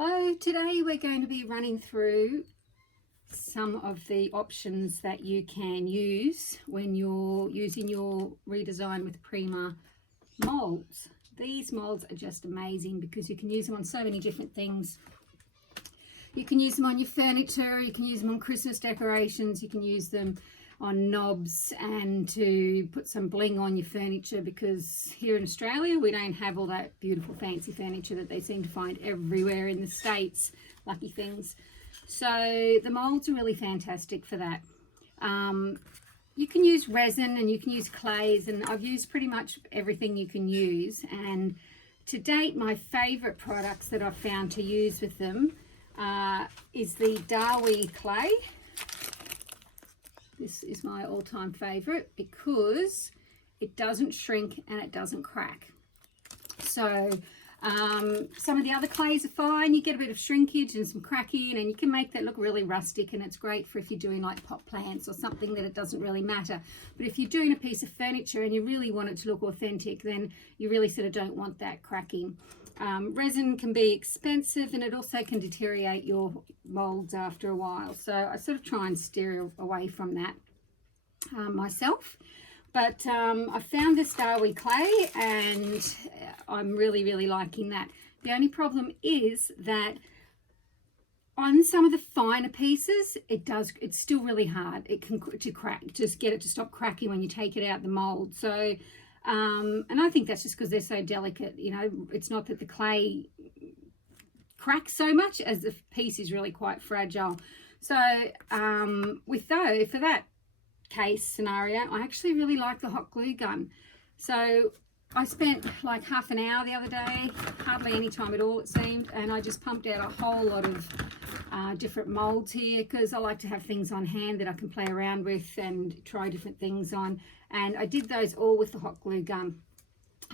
So today we're going to be running through some of the options that you can use when you're using your Redesign with Prima molds. These molds are just amazing because you can use them on so many different things. You can use them on your furniture, you can use them on Christmas decorations, you can use them on knobs and to put some bling on your furniture, because here in Australia we don't have all that beautiful fancy furniture that they seem to find everywhere in the States. Lucky things. So the molds are really fantastic for that. You can use resin and you can use clays, and I've used pretty much everything you can use, and to date my favorite products that I've found to use with them is the Darwi Clay. This is my all-time favorite because it doesn't shrink and it doesn't crack. So some of the other clays are fine. You get a bit of shrinkage and some cracking, and you can make that look really rustic, and it's great for if you're doing like pot plants or something that it doesn't really matter. But if you're doing a piece of furniture and you really want it to look authentic, then you really sort of don't want that cracking. Resin can be expensive, and it also can deteriorate your molds after a while, so I sort of try and steer away from that myself. But I found this Darwi Clay and I'm really liking that. The only problem is that on some of the finer pieces it's still really hard. It can to crack, just get it to stop cracking when you take it out the mold. So and I think that's just because they're so delicate. You know, it's not that the clay cracks so much as the piece is really quite fragile. So for that case scenario, I actually really like the hot glue gun. So I spent like half an hour the other day, hardly any time at all it seemed, and I just pumped out a whole lot of different molds here, because I like to have things on hand that I can play around with and try different things on. And I did those all with the hot glue gun,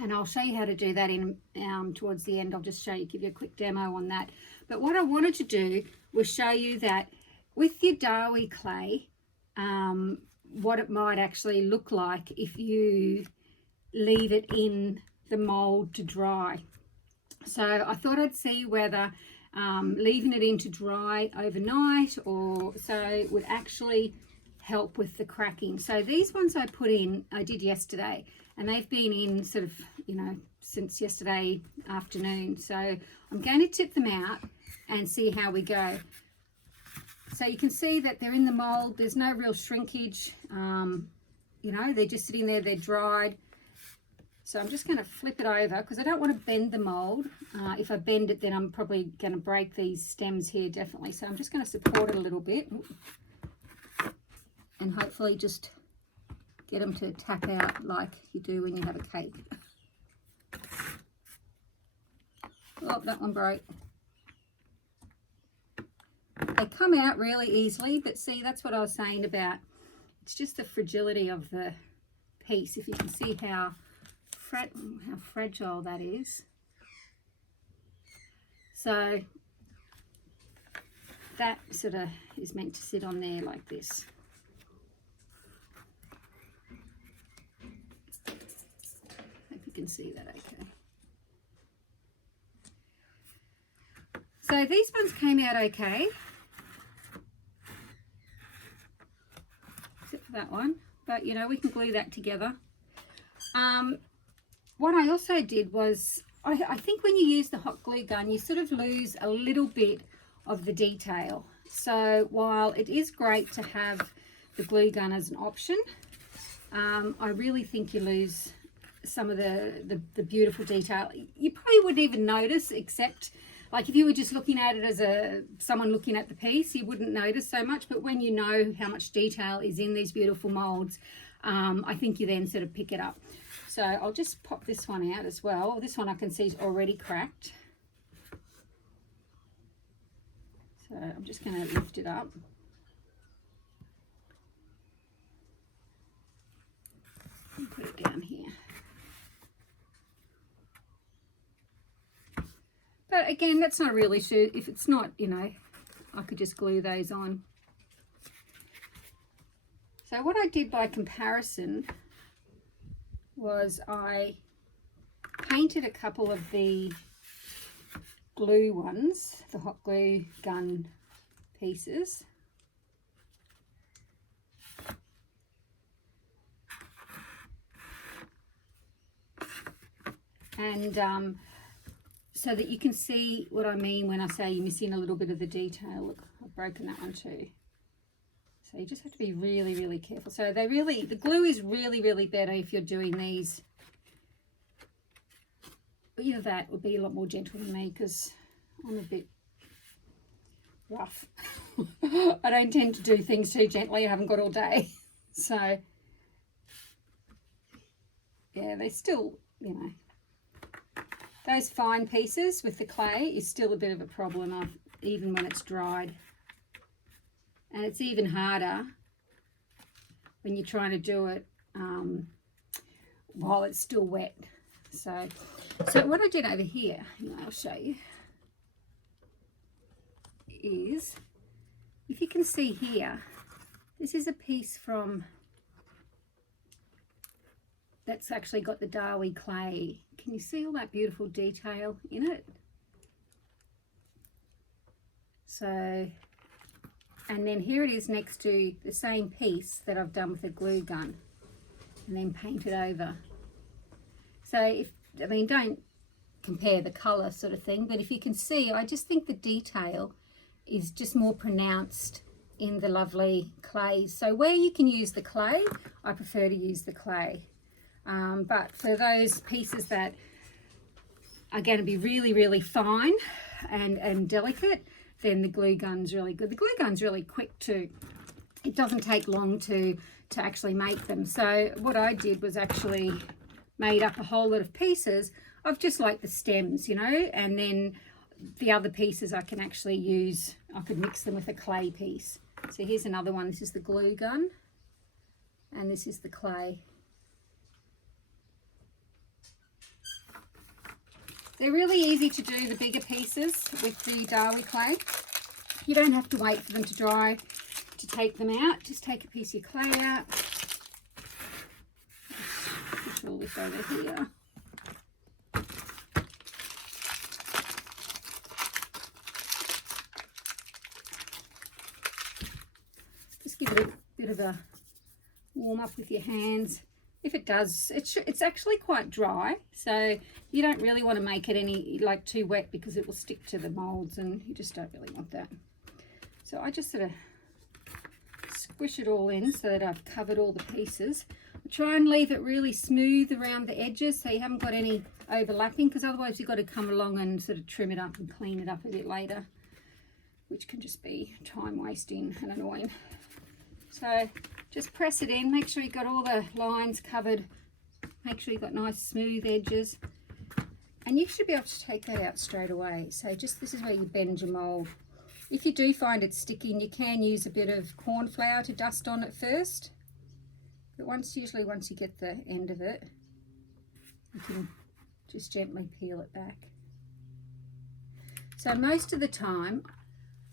and I'll show you how to do that in towards the end. I'll just give you a quick demo on that. But what I wanted to do was show you that with your Darwi Clay, what it might actually look like if you leave it in the mold to dry. So I thought I'd see whether leaving it in to dry overnight or so would actually help with the cracking. So these ones I did yesterday, and they've been in sort of, you know, since yesterday afternoon. So I'm going to tip them out and see how we go. So you can see that they're in the mold. There's no real shrinkage. You know, they're just sitting there, they're dried. So I'm just going to flip it over because I don't want to bend the mold. If I bend it, then I'm probably going to break these stems here, definitely. So I'm just going to support it a little bit and hopefully just get them to tap out like you do when you have a cake. Oh, that one broke. They come out really easily, but see, that's what I was saying about. It's just the fragility of the piece. If you can see how fragile that is. So that sort of is meant to sit on there like this. Hope you can see that okay. So these ones came out okay, except for that one, but you know, we can glue that together. What I also did was, I think when you use the hot glue gun, you sort of lose a little bit of the detail. So while it is great to have the glue gun as an option, I really think you lose some of the beautiful detail. You probably wouldn't even notice, except like if you were just looking at it as someone looking at the piece, you wouldn't notice so much. But when you know how much detail is in these beautiful molds, I think you then sort of pick it up. So I'll just pop this one out as well. This one I can see is already cracked. So I'm just going to lift it up. And put it down here. But again, that's not a real issue. If it's not, you know, I could just glue those on. So what I did by comparison was I painted a couple of the glue ones, the hot glue gun pieces. And so that you can see what I mean when I say you're missing a little bit of the detail. Look, I've broken that one too. So you just have to be really, really careful. So the glue is really, really better if you're doing these. Either that would be a lot more gentle than me because I'm a bit rough. I don't tend to do things too gently. I haven't got all day. So yeah, they still, you know, those fine pieces with the clay is still a bit of a problem even when it's dried. And it's even harder when you're trying to do it while it's still wet. So what I did over here, I'll show you, is, if you can see here, this is a piece that's actually got the Darwi Clay. Can you see all that beautiful detail in it? So, and then here it is next to the same piece that I've done with a glue gun and then painted over. So don't compare the colour sort of thing, but if you can see, I just think the detail is just more pronounced in the lovely clays. So where you can use the clay, I prefer to use the clay. But for those pieces that are going to be really, really fine and delicate, then the glue gun's really good. The glue gun's really quick too. It doesn't take long to actually make them. So what I did was actually made up a whole lot of pieces of just like the stems, and then the other pieces I can actually use, I could mix them with a clay piece. So here's another one. This is the glue gun and this is the clay. They're really easy to do, the bigger pieces with the Darwi Clay. You don't have to wait for them to dry to take them out. Just take a piece of clay out. Push all this over here. Just give it a bit of a warm up with your hands. If it does, it's actually quite dry, so you don't really want to make it any too wet because it will stick to the molds, and you just don't really want that. So I just sort of squish it all in so that I've covered all the pieces. I try and leave it really smooth around the edges so you haven't got any overlapping, because otherwise you've got to come along and sort of trim it up and clean it up a bit later, which can just be time wasting and annoying. So just press it in, make sure you've got all the lines covered, make sure you've got nice smooth edges, and you should be able to take that out straight away. So just, this is where you bend your mould. If you do find it sticking, you can use a bit of cornflour to dust on it first, but usually once you get the end of it, you can just gently peel it back. So most of the time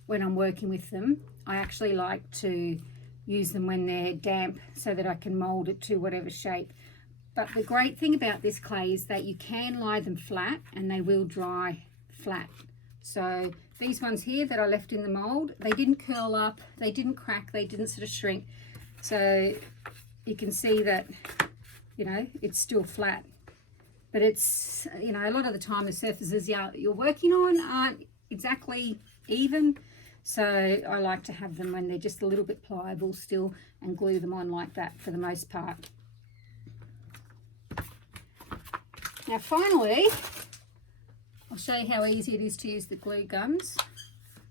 when I'm working with them, I actually like to use them when they're damp so that I can mould it to whatever shape. But the great thing about this clay is that you can lie them flat and they will dry flat. So these ones here that I left in the mould, they didn't curl up, they didn't crack, they didn't sort of shrink. So you can see that, it's still flat. But it's, a lot of the time the surfaces you're working on aren't exactly even. So I like to have them when they're just a little bit pliable still and glue them on like that for the most part. Now finally, I'll show you how easy it is to use the glue guns.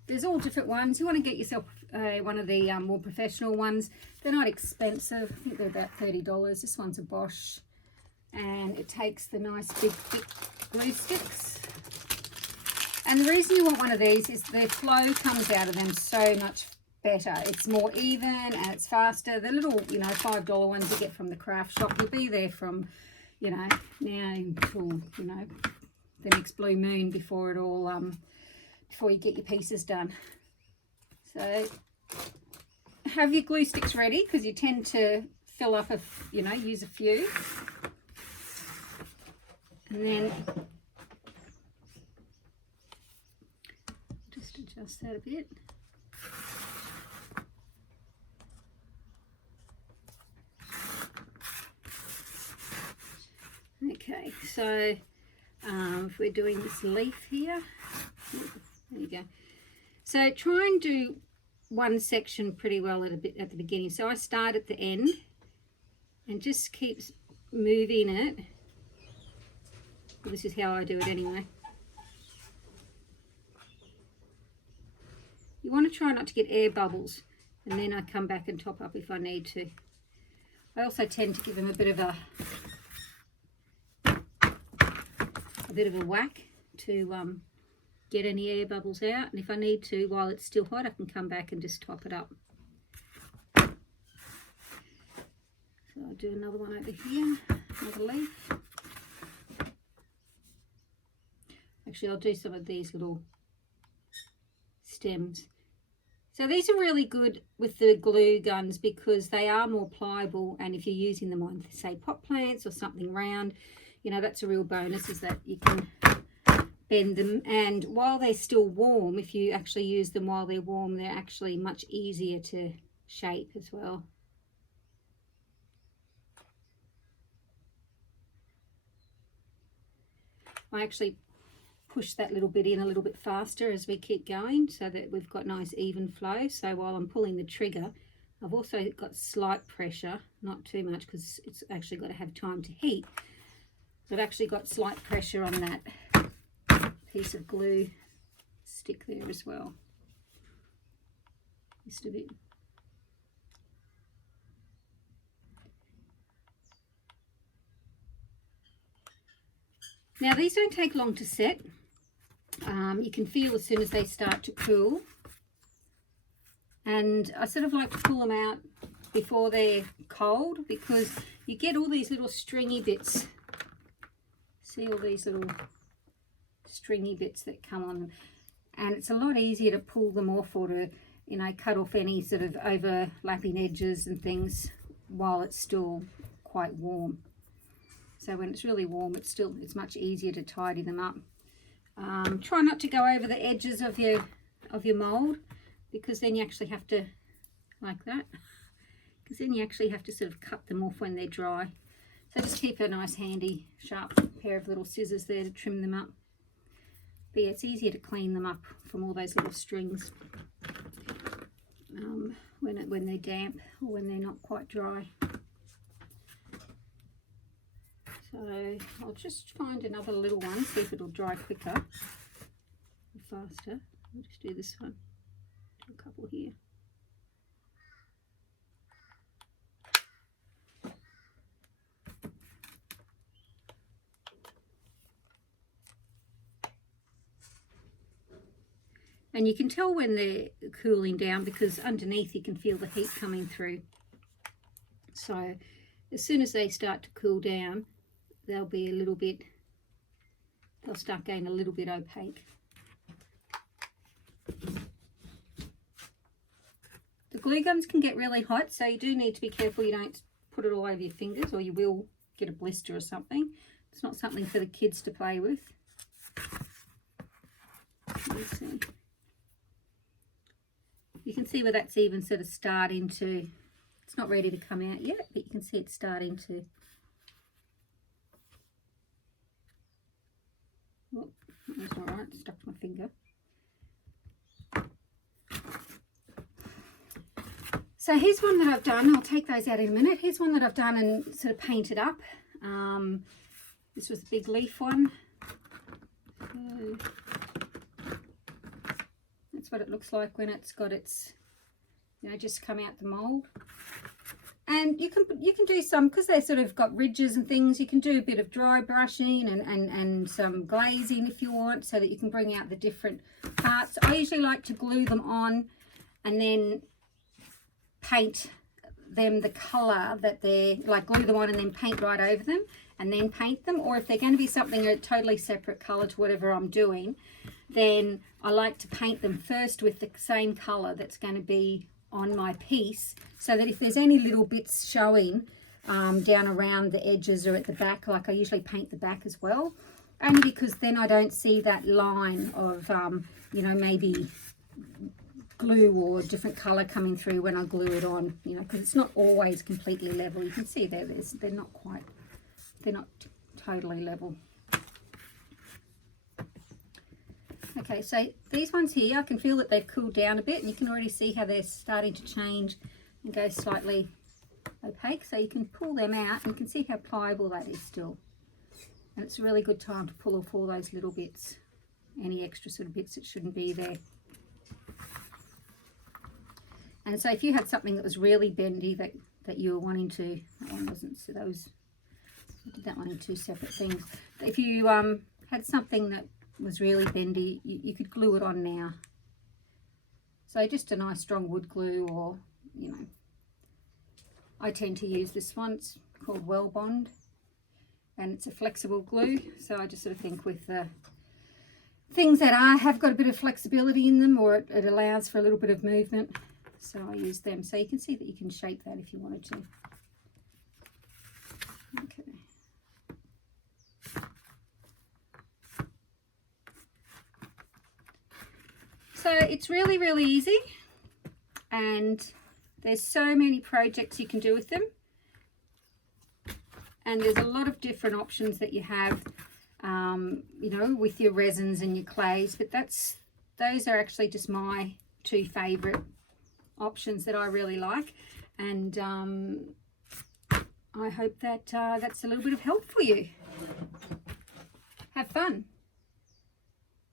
There's all different ones. You want to get yourself one of the more professional ones. They're not expensive. I think they're about $30. This one's a Bosch, and it takes the nice big thick glue sticks. And the reason you want one of these is the flow comes out of them so much better. It's more even and it's faster. The little, $5 ones you get from the craft shop, you'll be there from, now until, the next blue moon before it all, before you get your pieces done. So have your glue sticks ready, because you tend to fill up, use a few. And then Just adjust that a bit. Okay, so if we're doing this leaf here, there you go. So try and do one section pretty well at the beginning. So I start at the end and just keep moving it. Well, this is how I do it anyway. You want to try not to get air bubbles, and then I come back and top up if I need to. I also tend to give them a bit of a whack to get any air bubbles out, and if I need to, while it's still hot, I can come back and just top it up. So I'll do another one over here, another leaf. Actually, I'll do some of these little stems. So these are really good with the glue guns because they are more pliable, and if you're using them on, say, pot plants or something round, you know, that's a real bonus, is that you can bend them. And while they're still warm, if you actually use them while they're warm, they're actually much easier to shape as well. I actually push that little bit in a little bit faster as we keep going so that we've got nice even flow. So while I'm pulling the trigger, I've also got slight pressure, not too much because it's actually got to have time to heat. I've actually got slight pressure on that piece of glue stick there as well. Just a bit. Now these don't take long to set. You can feel as soon as they start to cool. And I sort of like to pull them out before they're cold because you get all these little stringy bits. See all these little stringy bits that come on, and it's a lot easier to pull them off or to, you know, cut off any sort of overlapping edges and things while it's still quite warm. So when it's really warm, it's much easier to tidy them up. Try not to go over the edges of your mould, because then you actually have to, like that, because then you actually have to sort of cut them off when they're dry. So just keep a nice handy sharp pair of little scissors there to trim them up. But yeah, it's easier to clean them up from all those little strings when they're damp or when they're not quite dry. So I'll just find another little one, see if it'll dry quicker or faster. I'll just do this one, do a couple here. And you can tell when they're cooling down because underneath you can feel the heat coming through. So as soon as they start to cool down, they'll be a little bit, they'll start getting a little bit opaque. The glue guns can get really hot, so you do need to be careful you don't put it all over your fingers or you will get a blister or something. It's not something for the kids to play with. Let's see. You can see where that's even sort of starting to, it's not ready to come out yet, but you can see it's starting to. Oh, that's not right, stuck to my finger. So here's one that I've done, I'll take those out in a minute. Here's one that I've done and sort of painted up. This was a big leaf one. So that's what it looks like when it's got its, you know, just come out the mould. And you can do some, because they've sort of got ridges and things, you can do a bit of dry brushing and some glazing if you want, so that you can bring out the different parts. I usually like to glue them on and then paint them the colour that they're, like glue them on and then paint right over them and then paint them. Or if they're going to be something a totally separate colour to whatever I'm doing, then I like to paint them first with the same colour that's going to be on my piece, so that if there's any little bits showing down around the edges or at the back, like I usually paint the back as well, only because then I don't see that line of, you know, maybe glue or different colour coming through when I glue it on, you know, because it's not always completely level. You can see there, they're not totally level. Okay, so these ones here, I can feel that they've cooled down a bit, and you can already see how they're starting to change and go slightly opaque. So you can pull them out, and you can see how pliable that is still. And it's a really good time to pull off all those little bits, any extra sort of bits that shouldn't be there. And so if you had something that was really bendy that you were wanting to, that one wasn't, so that was, I did that one in two separate things. But if you had something that was really bendy, you could glue it on now. So just a nice strong wood glue, or, you know, I tend to use this one. It's called Well Bond, and it's a flexible glue. So I just sort of think with things that have got a bit of flexibility in them, or it allows for a little bit of movement, so I use them. So you can see that you can shape that if you wanted to. Okay. So it's really, really easy, and there's so many projects you can do with them, and there's a lot of different options that you have, you know, with your resins and your clays. But those are actually just my two favourite options that I really like, and I hope that that's a little bit of help for you. Have fun.